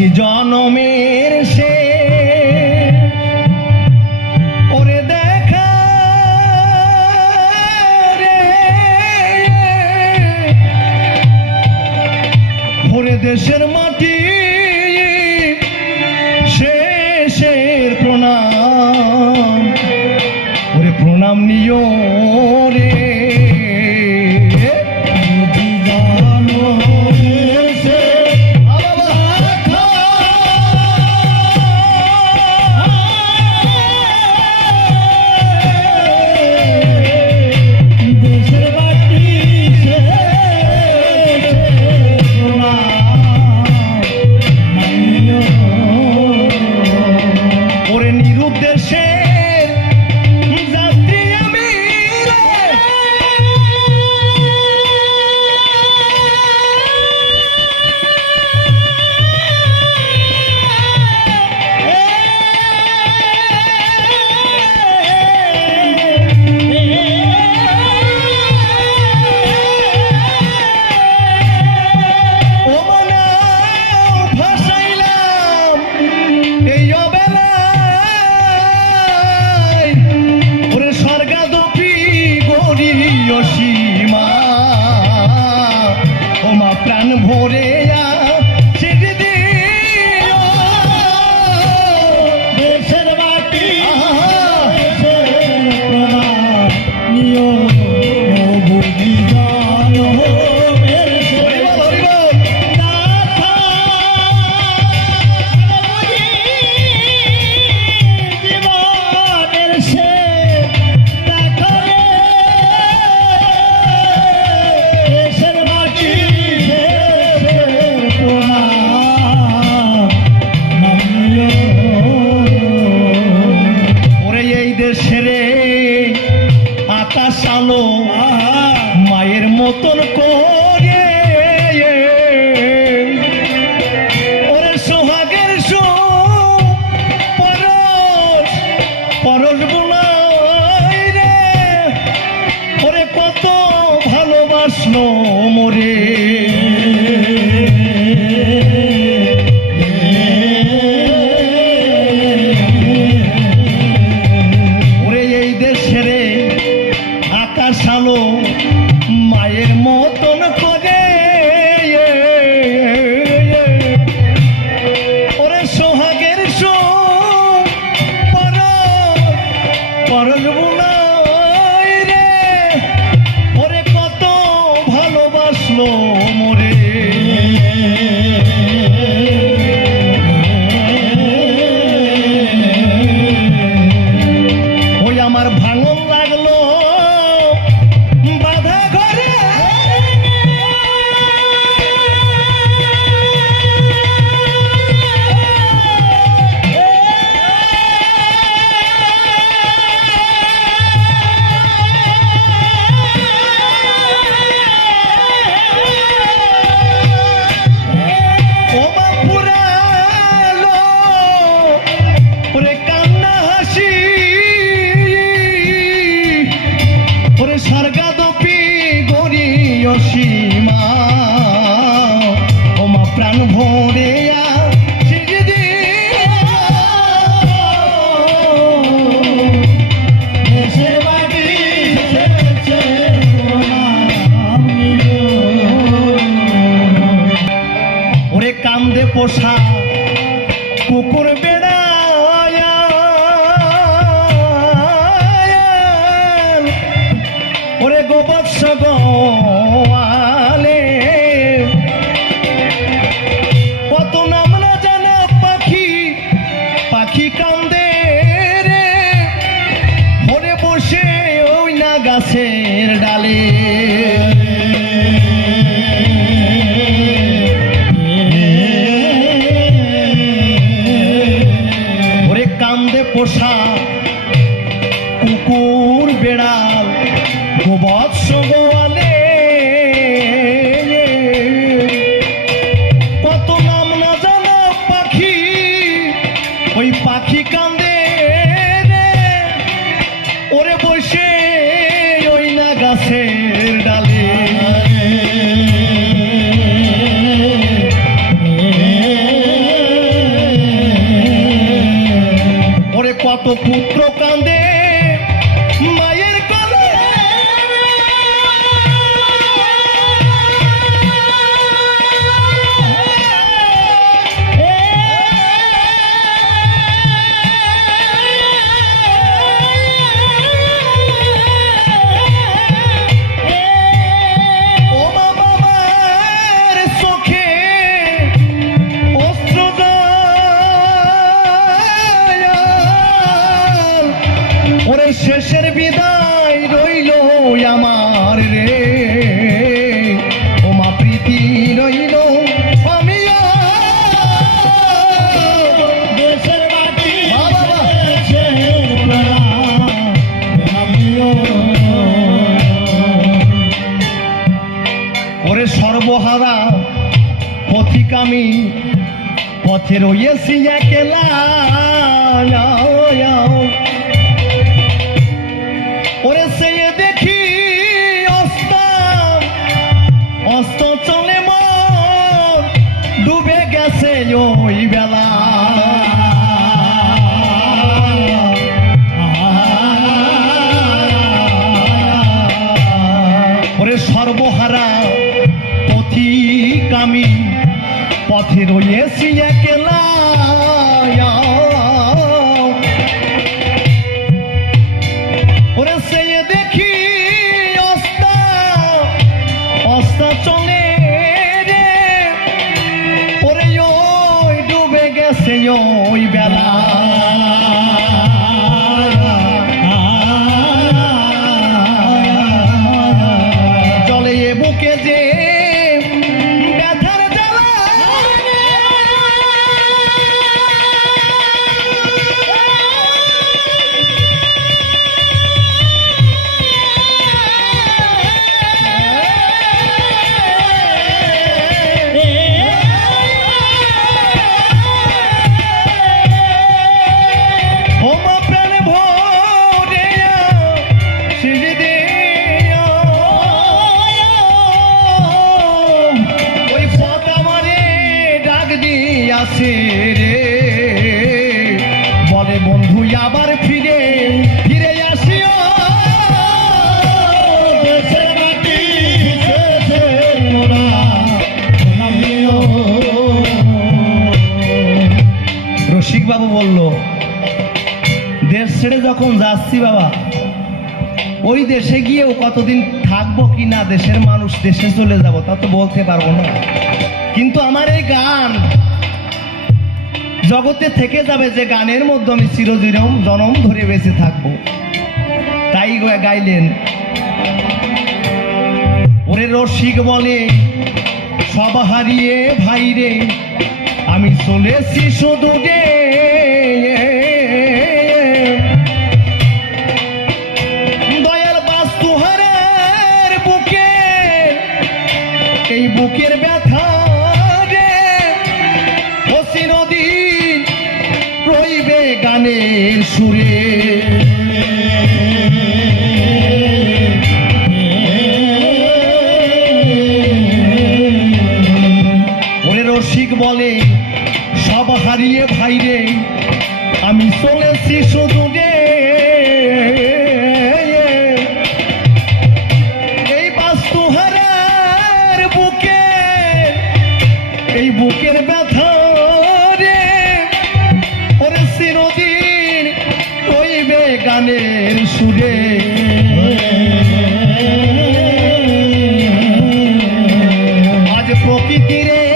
আছি জনমের সে। ওরে দেখা ওরে দেশের মাটি শেষের প্রণাম। ওরে প্রণাম নিয়ম মতন কোহ কত পুত্র কান্দে পথে রয়েছি একলা যখন যাচ্ছি বাবা, ওই দেশে গিয়েও কতদিন থাকব কি না, দেশের মানুষ দেশে চলে যাব, তা তো বলতে পারব না। কিন্তু আমার এই গান জগতে থেকে যাবে যে গানের মধ্যে আমি চিরজীরম জনম ধরে বেঁচে থাকব। তাই গা- গাইলেন। ওরে রসিক বলে, সব হারিয়ে ভাইরে, আমি চলেছি শুধু রে গানের இருக்கிறேன்